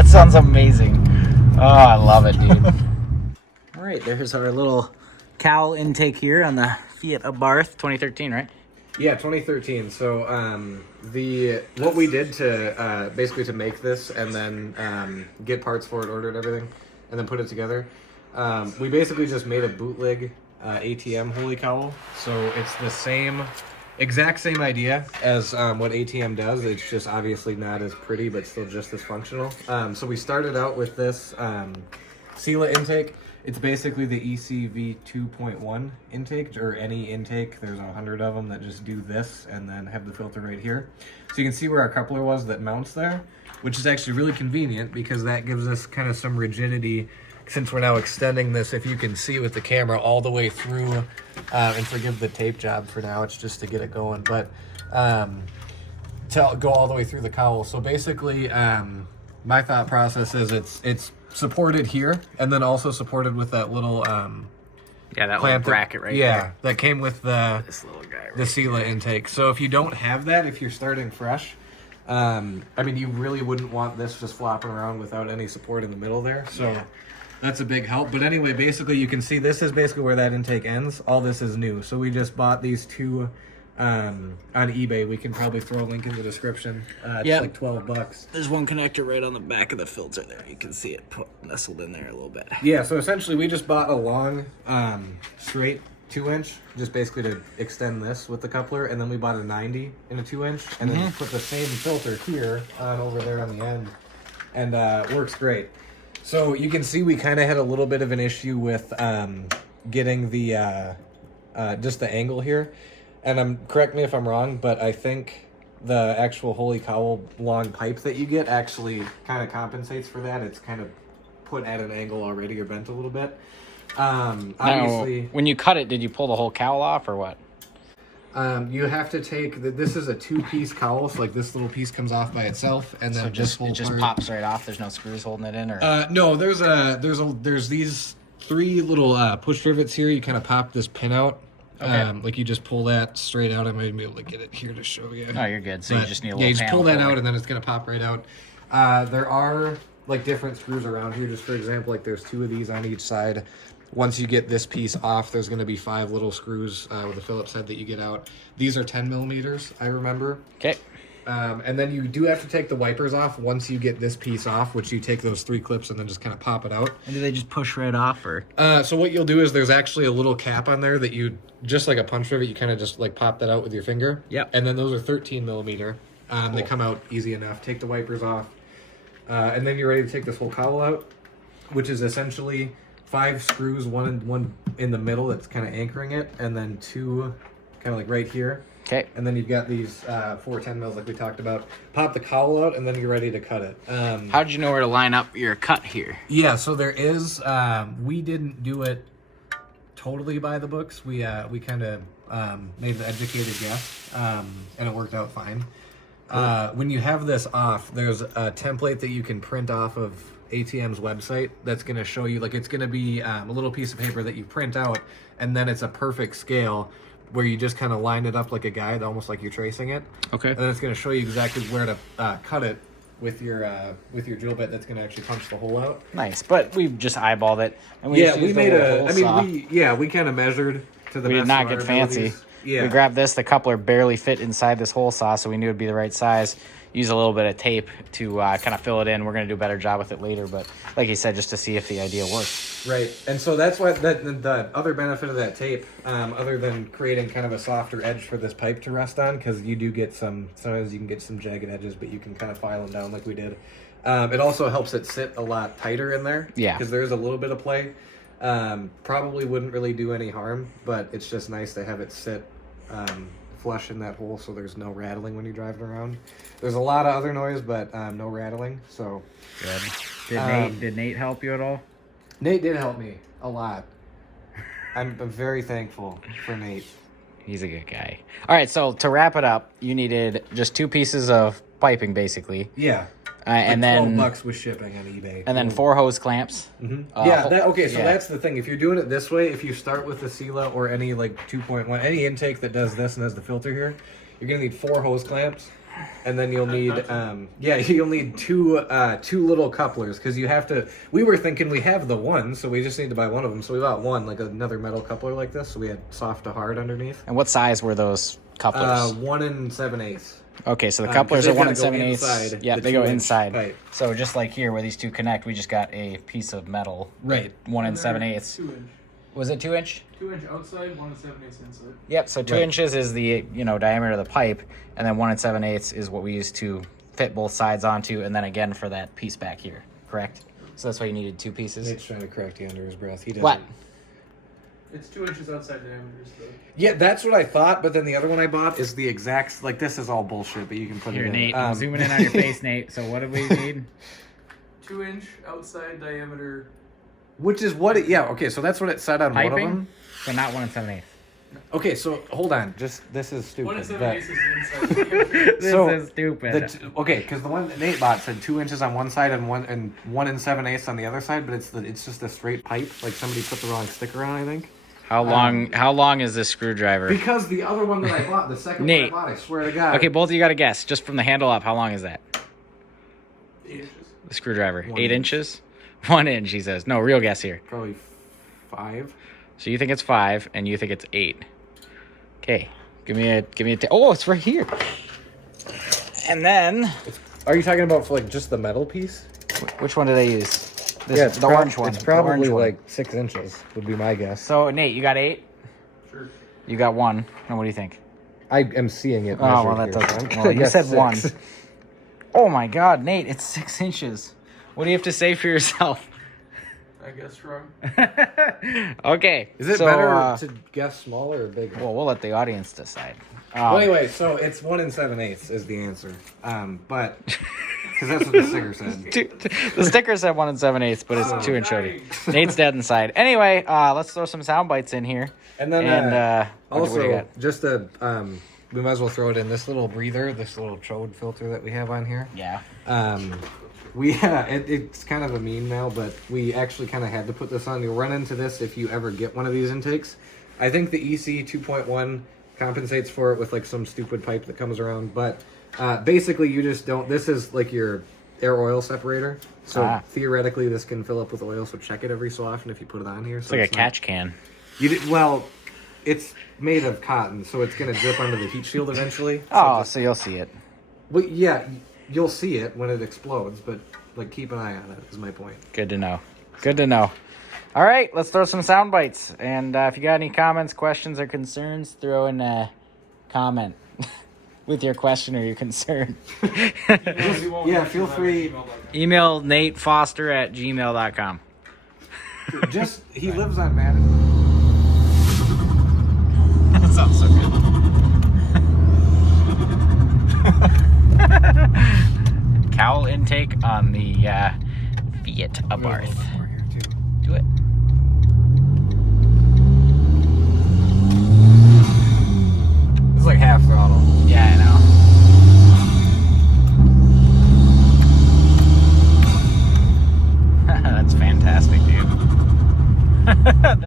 That sounds amazing. Oh, I love it, dude. All right, there's our little cowl intake here on the Fiat Abarth 2013, right? Yeah, 2013. So what we did to basically to make this and then get parts for it, ordered everything, and then put it together, we basically just made a bootleg ATM Holy Cowl. So it's the exact same idea as what ATM does. It's just obviously not as pretty, but still just as functional. So we started out with this Sila intake. It's basically the ECV 2.1 intake, or any intake. There's 100 of them that just do this and then have the filter right here. So you can see where our coupler was that mounts there, which is actually really convenient because that gives us kind of some rigidity since we're now extending this, if you can see with the camera, all the way through, and forgive the tape job for now, it's just to get it going, but to go all the way through the cowl. So basically, my thought process is it's supported here, and then also supported with that little that little bracket right there. That came with This little guy right the Sila intake. So if you don't have that, if you're starting fresh, I mean, you really wouldn't want this just flopping around without any support in the middle there. So that's a big help. But anyway, basically you can see this is basically where that intake ends. All this is new. So we just bought these two on eBay. We can probably throw a link in the description. It's like $12. There's one connector right on the back of the filter there. You can see it nestled in there a little bit. Yeah, so essentially we just bought a long, straight 2-inch, just basically to extend this with the coupler, and then we bought a 90 in a 2-inch, and then put the same filter here on over there on the end, and works great. So you can see we kind of had a little bit of an issue with getting the just the angle here, and correct me if I'm wrong, but I think the actual Holy Cowl long pipe that you get actually kind of compensates for that. It's kind of put at an angle already or bent a little bit. Obviously, now, when you cut it, did you pull the whole cowl off or what? You have to take this is a 2-piece cowl, so like this little piece comes off by itself, and then it just pops right off. There's no screws holding it in, or no. There's these 3 little push rivets here. You kind of pop this pin out. Okay. Like you just pull that straight out. I might be able to get it here to show you. Oh, you're good. So you just need a little you just pull that out, and then it's gonna pop right out. There are like different screws around here. Just for example, like there's 2 of these on each side. Once you get this piece off, there's going to be 5 little screws with a Phillips head that you get out. These are 10 millimeters, I remember. Okay. And then you do have to take the wipers off once you get this piece off, which you take those 3 clips and then just kind of pop it out. And do they just push right off, or? So what you'll do is there's actually a little cap on there that you, just like a punch rivet, you kind of just like pop that out with your finger. Yep. And then those are 13 millimeter. Cool. They come out easy enough. Take the wipers off. And then you're ready to take this whole cowl out, which is essentially 5 screws, one in the middle that's kind of anchoring it, and then 2 kind of like right here. Okay. And then you've got these 4 10 mils like we talked about. Pop the cowl out, and then you're ready to cut it. How did you know where to line up your cut here? Yeah, so there is, we didn't do it totally by the books. We kind of made the educated guess, and it worked out fine. Cool. When you have this off, there's a template that you can print off of ATM's website that's going to show you, like, it's going to be a little piece of paper that you print out, and then it's a perfect scale where you just kind of line it up like a guide, almost like you're tracing it. Okay. And then it's going to show you exactly where to cut it with your drill bit that's going to actually punch the hole out. Nice, but we just eyeballed it, and we made we kind of measured to the we best did not of our get fancy. abilities. Yeah. We grabbed this. The coupler barely fit inside this hole saw, so we knew it'd be the right size. Use a little bit of tape to kind of fill it in. We're going to do a better job with it later, but like you said, just to see if the idea works. Right, and so that's why the other benefit of that tape, other than creating kind of a softer edge for this pipe to rest on, because you do get sometimes you can get some jagged edges, but you can kind of file them down like we did. It also helps it sit a lot tighter in there. Yeah. Because there's a little bit of play. Probably wouldn't really do any harm, but it's just nice to have it sit flush in that hole so there's no rattling when you're driving around. There's a lot of other noise, but no rattling, so. Good. Did Nate help you at all? Nate did help me a lot. I'm very thankful for Nate. He's a good guy. All right, so to wrap it up, you needed just 2 pieces of piping, basically. Yeah. And then $12 with shipping on eBay. And then 4 hose clamps. Mm-hmm. That's the thing. If you're doing it this way, if you start with the Sila or any like 2.1, any intake that does this and has the filter here, you're gonna need 4 hose clamps. And then you'll need, you'll need two little couplers because you have to. We were thinking we have the one, so we just need to buy one of them. So we bought one, like another metal coupler like this. So we had soft to hard underneath. And what size were those couplers? 1 7/8. Okay, so the couplers are 1 7/8. Yeah, they go 2-inch inside. pipe. So just like here where these two connect, we just got a piece of metal. Right. 1 7/8. 2 inch. Was it 2 inch? 2 inch outside, 1 7/8 inside. Yep. So 2 inches is the diameter of the pipe, and then 1 7/8 is what we use to fit both sides onto, and then again for that piece back here. Correct. So that's why you needed 2 pieces. Nate's trying to correct you under his breath. He doesn't. What? It's 2 inches outside diameter, so. Yeah, that's what I thought. But then the other one I bought is the exact. Like this is all bullshit, but you can put Here, it in. Nate. I'm zooming in on your face, Nate. So what do we need? 2 inch outside diameter. Which is what it. Yeah. Okay. So that's what it said on one of Piping? them. So not 1 7/8. Okay. So hold on. Just this is stupid. 1 7/8 That- is the inside diameter. This So, is stupid. Okay, because the one that Nate bought said 2 inches on one side and 1 7/8 on the other side, but it's just a straight pipe. Like somebody put the wrong sticker on, I think. How long is this screwdriver? Because the other one that I bought, the second Nate. one I bought, I swear to God. Okay, both of you got to guess. Just from the handle up, how long is that? 8 inches. The screwdriver. 1 8 inch. inches? 1 inch, he says. No, real guess here. Probably 5. So you think it's 5, and you think it's 8. Okay, give me a. Oh, it's right here. And then, Are you talking about for like just the metal piece? which one did I use? This, Yeah, it's the orange one. It's the probably orange one. like 6 inches would be my guess. So Nate, you got 8. Sure. You got 1. And what do you think? I am seeing it. Oh well, measured that here, doesn't. so I'm Well, gonna you guess said 6. 1. Oh my God, Nate, it's 6 inches. What do you have to say for yourself? I guess wrong. Okay. Is it so, better to guess smaller or bigger? Well, we'll let the audience decide. Well, anyway, so it's 1 7/8 is the answer. But because that's what the sticker said. The sticker said 1 7/8, but it's 2 inch shorty. Nate's dead inside. Anyway, let's throw some sound bites in here. And then what do you also got? just a we might as well throw it in this little breather, this little trode filter that we have on here. Yeah. It's kind of a meme now, but we actually kind of had to put this on. You'll run into this if you ever get one of these intakes. I think the EC 2.1 compensates for it with like some stupid pipe that comes around, but basically you just don't. This is like your air oil separator, so theoretically this can fill up with oil. So check it every so often if you put it on here. It's like a catch can. Well, it's made of cotton, so it's gonna drip onto the heat shield eventually. So you'll see it. Well, yeah, you'll see it when it explodes, but like keep an eye on it is my point. Good to know. Good to know. All right, let's throw some sound bites. And if you got any comments, questions, or concerns, throw in a comment with your question or your concern. Yeah, feel free. Email natefoster@gmail.com. Just he lives on Madison. That sounds so good. Cowl intake on the Fiat Abarth. Do it. It's like half throttle.